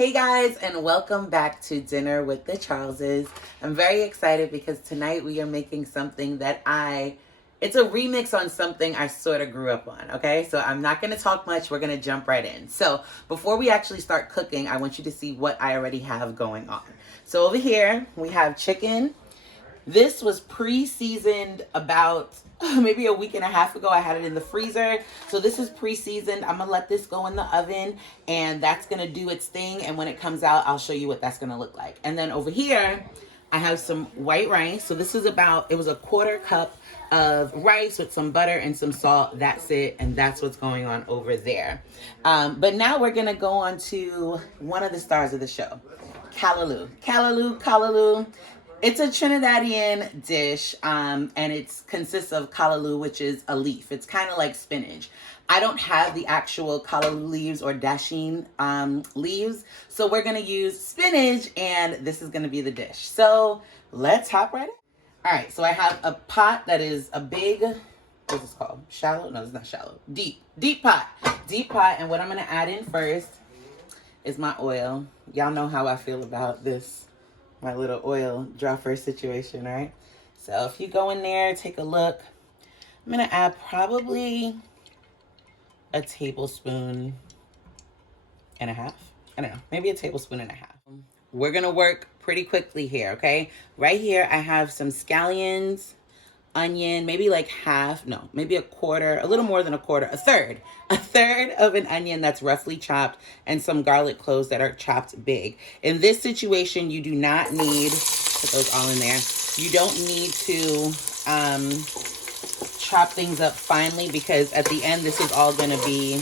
Hey guys, and welcome back to Dinner with the Charleses. I'm very excited because tonight we are making something that it's a remix on something I sort of grew up on, okay? So I'm not going to talk much, we're going to jump right in. So before we actually start cooking, I want you to see what I already have going on. So over here, we have chicken. This was pre-seasoned about maybe a week and a half ago. I had it in the freezer. So this is pre-seasoned. I'm gonna let this go in the oven and that's gonna do its thing. And when it comes out, I'll show you what that's gonna look like. And then over here, I have some white rice. So this is it was a quarter cup of rice with some butter and some salt. That's it. And that's what's going on over there. But now we're gonna go on to one of the stars of the show. Callaloo. Callaloo. It's a Trinidadian dish, and it consists of callaloo, which is a leaf. It's kind of like spinach. I don't have the actual callaloo leaves or dasheen leaves, so we're going to use spinach, and this is going to be the dish. So let's hop right in. All right, so I have a pot that is a big, what's this called? Shallow? No, it's not shallow. Deep pot. And what I'm going to add in first is my oil. Y'all know how I feel about this. My little oil dropper situation, right? So if you go in there, take a look. I'm gonna add probably a tablespoon and a half. I don't know, maybe a tablespoon and a half. We're gonna work pretty quickly here, okay? Right here, I have some scallions, onion, maybe like half, no, maybe a quarter, a little more than a quarter, a third of an onion that's roughly chopped, and some garlic cloves that are chopped big. In this situation, you do not need, put those all in there, you don't need to chop things up finely, because at the end, this is all gonna be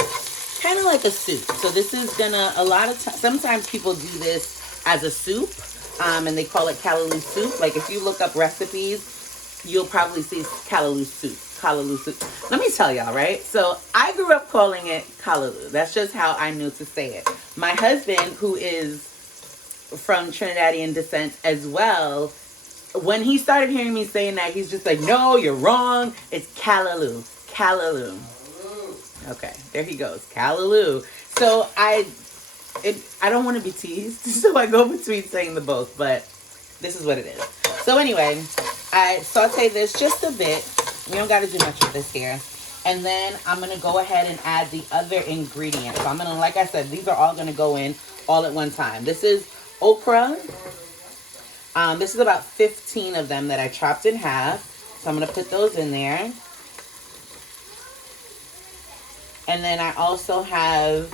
kind of like a soup. So this is gonna, sometimes people do this as a soup, and they call it callaloo soup. Like if you look up recipes, you'll probably see callaloo soup. Let me tell y'all, right? So I grew up calling it callaloo. That's just how I knew to say it. My husband, who is from Trinidadian descent as well, when he started hearing me saying that, he's just like, no, you're wrong. It's callaloo. Okay, there he goes. Callaloo. So I don't want to be teased, so I go between saying the both, but this is what it is. So anyway, I saute this just a bit. You don't got to do much of this here. And then I'm going to go ahead and add the other ingredients. So I'm going to, like I said, these are all going to go in all at one time. This is okra. This is about 15 of them that I chopped in half. So I'm going to put those in there. And then I also have,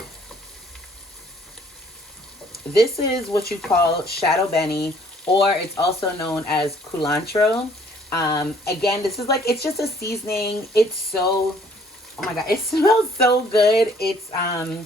this is what you call shadow benny, or it's also known as culantro. Again, this is like, it's just a seasoning. It's so, oh my God, it smells so good. It's, I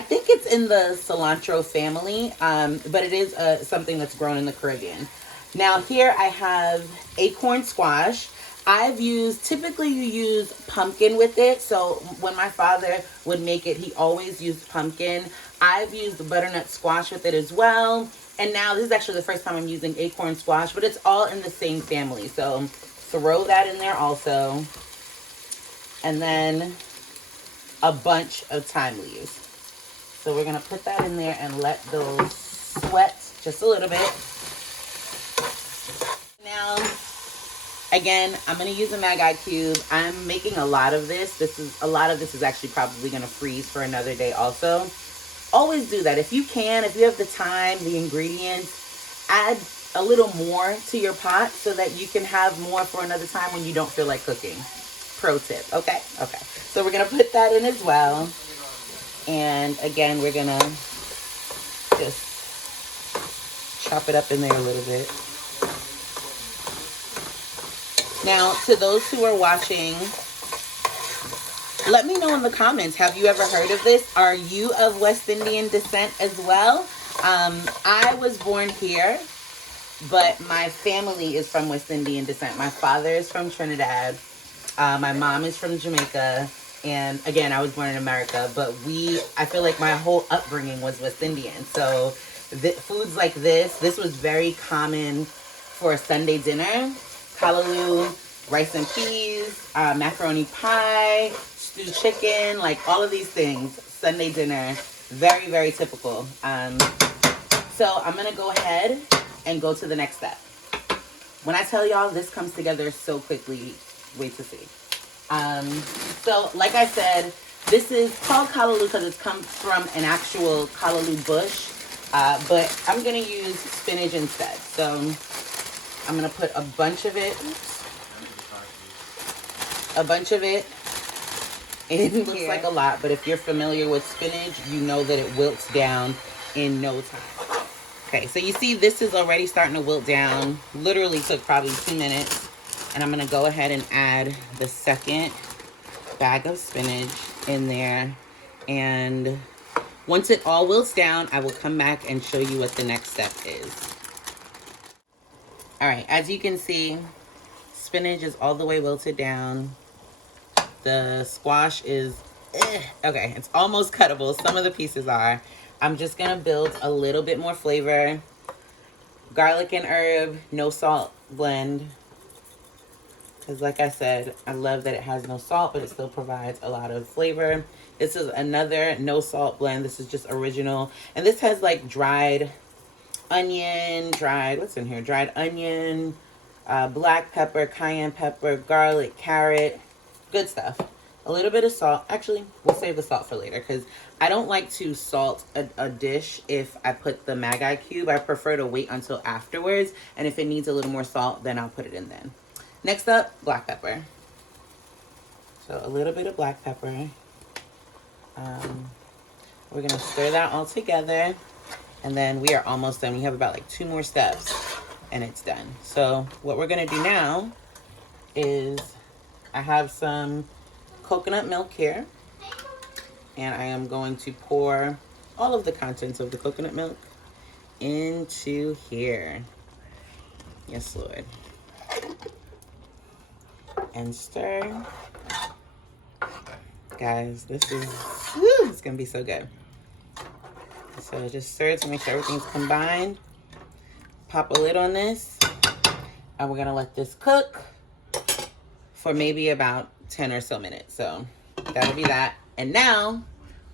think it's in the cilantro family, but it is something that's grown in the Caribbean. Now here I have acorn squash. Typically you use pumpkin with it. So when my father would make it, he always used pumpkin. I've used butternut squash with it as well. And now this is actually the first time I'm using acorn squash, but it's all in the same family. So throw that in there also. And then a bunch of thyme leaves. So we're going to put that in there and let those sweat just a little bit. Now, again, I'm going to use a Maggi cube. I'm making a lot of this. A lot of this is actually probably going to freeze for another day also. Always do that. If you have the time, the ingredients, add a little more to your pot so that you can have more for another time when you don't feel like cooking. Pro tip. Okay. So we're going to put that in as well. And again, we're going to just chop it up in there a little bit. Now, to those who are watching, let me know in the comments, have you ever heard of this? Are you of West Indian descent as well? I was born here, but my family is from West Indian descent. My father is from Trinidad. My mom is from Jamaica. And again, I was born in America, but I feel like my whole upbringing was West Indian. So foods like this was very common for a Sunday dinner. Callaloo, rice and peas, macaroni pie, stewed chicken, like all of these things, Sunday dinner. Very, very typical. So I'm going to go ahead and go to the next step. When I tell y'all, this comes together so quickly. Wait to see. So like I said, this is called callaloo because it comes from an actual callaloo bush. But I'm going to use spinach instead. So I'm going to put a bunch of it. It looks like a lot, but if you're familiar with spinach, you know that it wilts down in no time. Okay, so you see this is already starting to wilt down. Literally took probably 2 minutes. And I'm going to go ahead and add the second bag of spinach in there. And once it all wilts down, I will come back and show you what the next step is. All right, as you can see, spinach is all the way wilted down. The squash is, okay, it's almost cuttable. Some of the pieces are. I'm just gonna build a little bit more flavor. Garlic and herb, no salt blend. Because like I said, I love that it has no salt, but it still provides a lot of flavor. This is another no salt blend. This is just original. And this has like dried onion, what's in here? Dried onion, black pepper, cayenne pepper, garlic, carrot. Good stuff. A little bit of salt. Actually, we'll save the salt for later because I don't like to salt a dish if I put the Magi cube. I prefer to wait until afterwards. And if it needs a little more salt, then I'll put it in then. Next up, black pepper. So a little bit of black pepper. We're going to stir that all together. And then we are almost done. We have about like 2 more steps and it's done. So what we're going to do now is I have some coconut milk here. And I am going to pour all of the contents of the coconut milk into here. Yes, Lord. And stir. Guys, this is, it's gonna be so good. So just stir to make sure everything's combined. Pop a lid on this. And we're gonna let this cook for maybe about 10 or so minutes. So that'll be that. And now,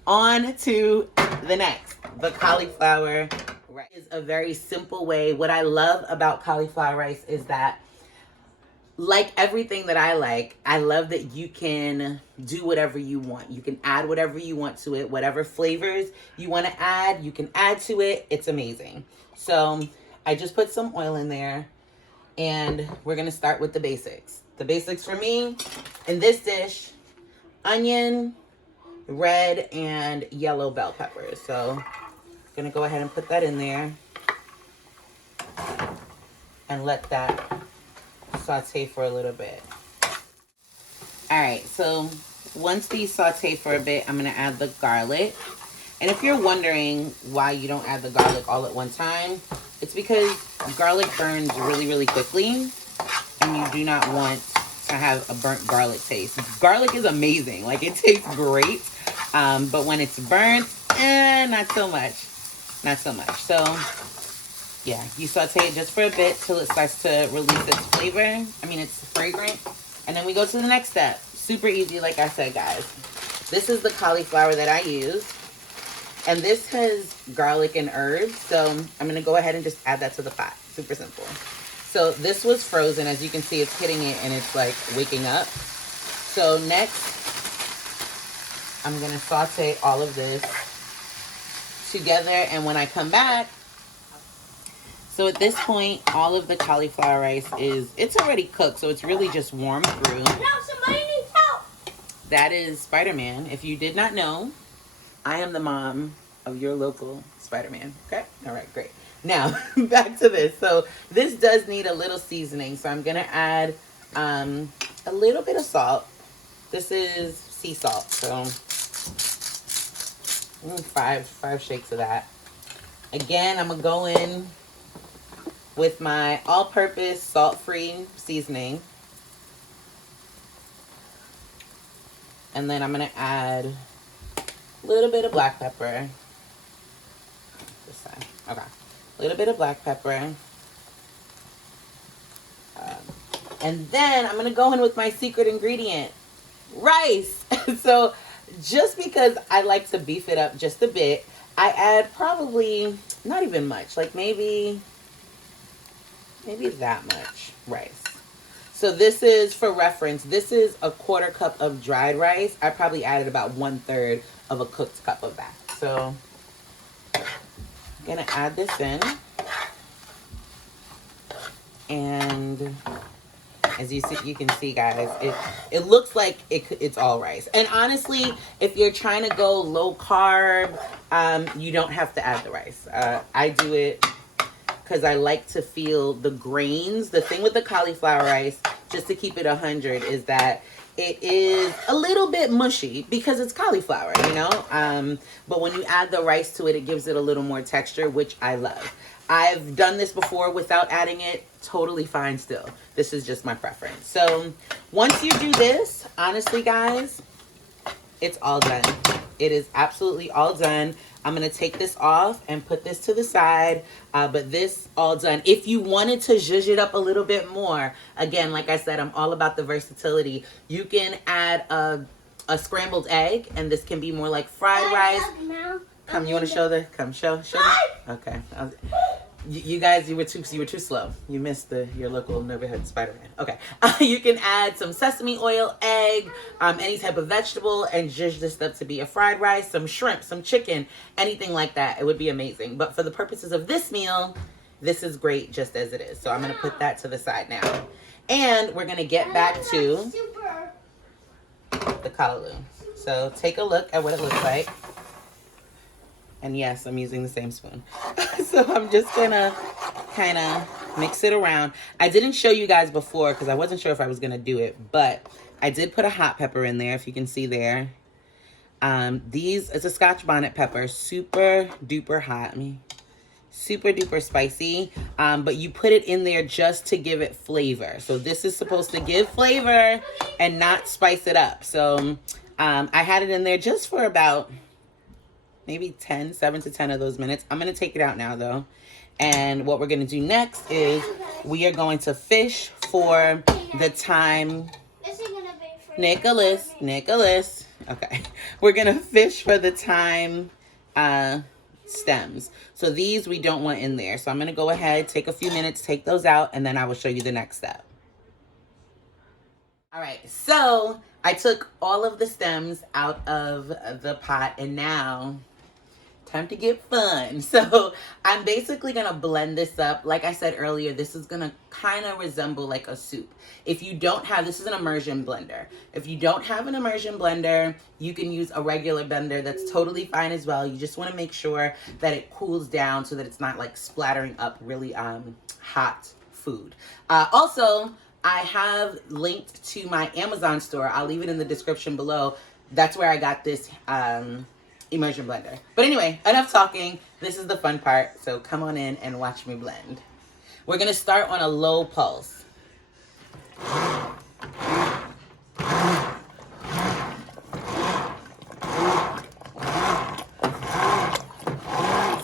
on to the next. The cauliflower rice is a very simple way. What I love about cauliflower rice is that, like everything that I like, I love that you can do whatever you want. You can add whatever you want to it. Whatever flavors you want to add, you can add to it. It's amazing. So I just put some oil in there and we're going to start with the basics. The basics for me in this dish, onion, red and yellow bell peppers. So I'm going to go ahead and put that in there and let that saute for a little bit. All right, so once these saute for a bit, I'm gonna add the garlic. And if you're wondering why you don't add the garlic all at one time, it's because garlic burns really, really quickly and you do not want to have a burnt garlic taste. Garlic is amazing, like it tastes great, but when it's burnt, not so much. Not so much. So yeah, you saute it just for a bit till it starts to release its flavor. I mean, it's fragrant. And then we go to the next step. Super easy, like I said, guys. This is the cauliflower that I use. And this has garlic and herbs. So I'm going to go ahead and just add that to the pot. Super simple. So this was frozen. As you can see, it's hitting it and it's like waking up. So next, I'm going to saute all of this together. And when I come back, so at this point, all of the cauliflower rice it's already cooked, so it's really just warm through. No, somebody needs help. That is Spider-Man. If you did not know, I am the mom of your local Spider-Man. Okay? All right, great. Now, back to this. So this does need a little seasoning, so I'm going to add a little bit of salt. This is sea salt, so 5 shakes of that. Again, I'm going to go in with my all-purpose salt-free seasoning. And then I'm going to add a little bit of black pepper. This side. Okay. A little bit of black pepper. And then I'm going to go in with my secret ingredient, rice. So just because I like to beef it up just a bit, I add probably not even much, like maybe that much rice. So this is, for reference, this is a 1/4 cup of dried rice. I probably added about 1/3 of a cooked cup of that. So I'm gonna add this in, and as you can see, guys, it looks like it's all rice. And honestly, if you're trying to go low carb, you don't have to add the rice. I do it because I like to feel the grains. The thing with the cauliflower rice, just to keep it 100, is that it is a little bit mushy because it's cauliflower, you know? But when you add the rice to it, it gives it a little more texture, which I love. I've done this before without adding it, totally fine still. This is just my preference. So once you do this, honestly, guys, it's all done. It is absolutely all done. I'm going to take this off and put this to the side, but this all done. If you wanted to zhuzh it up a little bit more, again, like I said, I'm all about the versatility. You can add a scrambled egg, and this can be more like fried rice. Come, you want to show the, come show. Okay. You guys, you were too slow. You missed your local neighborhood Spider-Man. Okay. You can add some sesame oil, egg, any type of vegetable, and zhuzh this up to be a fried rice, some shrimp, some chicken, anything like that. It would be amazing. But for the purposes of this meal, this is great just as it is. So I'm going to put that to the side now. And we're going to get back to the callaloo. So take a look at what it looks like. And yes, I'm using the same spoon. So I'm just gonna kind of mix it around. I didn't show you guys before because I wasn't sure if I was gonna do it, but I did put a hot pepper in there, if you can see there. It's a Scotch bonnet pepper, super duper hot. Super duper spicy, but you put it in there just to give it flavor. So this is supposed to give flavor and not spice it up. So I had it in there just for about maybe 7 to 10 of those minutes. I'm going to take it out now, though. And what we're going to do next is we are going to fish for the thyme. Nicholas. Okay. We're going to fish for the thyme stems. So these we don't want in there. So I'm going to go ahead, take a few minutes, take those out, and then I will show you the next step. All right. So I took all of the stems out of the pot, and now time to get fun. So I'm basically going to blend this up. Like I said earlier, this is going to kind of resemble like a soup. If you don't have, this is an immersion blender. If you don't have an immersion blender, you can use a regular blender. That's totally fine as well. You just want to make sure that it cools down so that it's not like splattering up really hot food. Also, I have linked to my Amazon store. I'll leave it in the description below. That's where I got this immersion blender. But anyway, enough talking. This is the fun part. So come on in and watch me blend. We're going to start on a low pulse.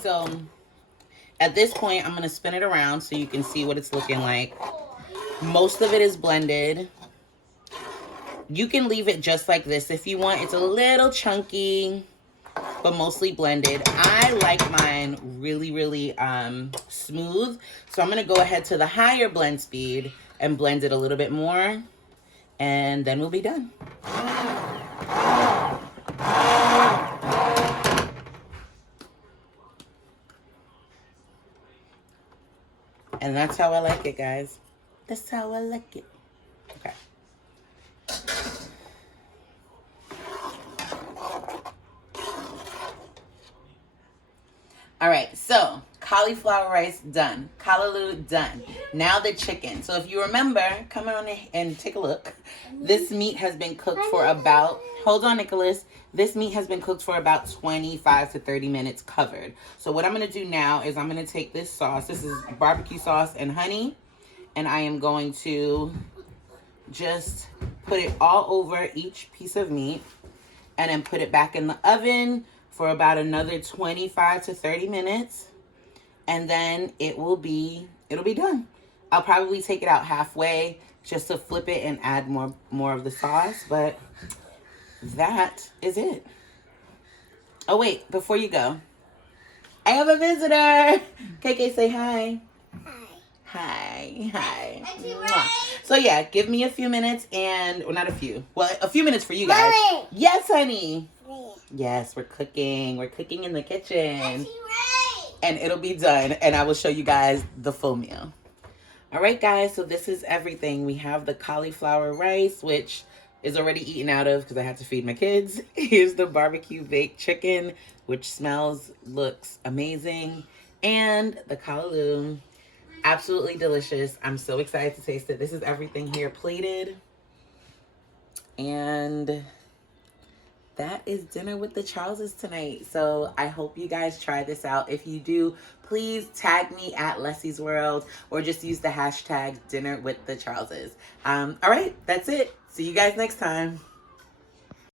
So at this point, I'm going to spin it around so you can see what it's looking like. Most of it is blended. You can leave it just like this if you want. It's a little chunky, but mostly blended. I like mine really, really smooth. So I'm going to go ahead to the higher blend speed and blend it a little bit more. And then we'll be done. And that's how I like it, guys. That's how I like it. Okay. All right, so cauliflower rice done, callaloo done. Now the chicken. So if you remember, come on and take a look. This meat has been cooked for about, hold on, Nicholas. This meat has been cooked for about 25 to 30 minutes covered. So what I'm gonna do now is I'm gonna take this sauce. This is barbecue sauce and honey. And I am going to just put it all over each piece of meat and then put it back in the oven for about another 25 to 30 minutes. And then it'll be done. I'll probably take it out halfway just to flip it and add more of the sauce. But that is it. Oh, wait, before you go, I have a visitor. KK, say hi. Hi. Hi. Mwah. So yeah, give me a few minutes and, well, not a few. Well, a few minutes for you guys. Mommy. Yes, honey. Yes, we're cooking. We're cooking in the kitchen. And it'll be done. And I will show you guys the full meal. All right, guys. So this is everything. We have the cauliflower rice, which is already eaten out of because I had to feed my kids. Here's the barbecue baked chicken, which looks amazing. And the callaloo. Absolutely delicious. I'm so excited to taste it. This is everything here plated. And that is dinner with the Charleses tonight. So I hope you guys try this out. If you do, please tag me at Leslie's World or just use the hashtag dinner with the Charleses. All right, that's it. See you guys next time.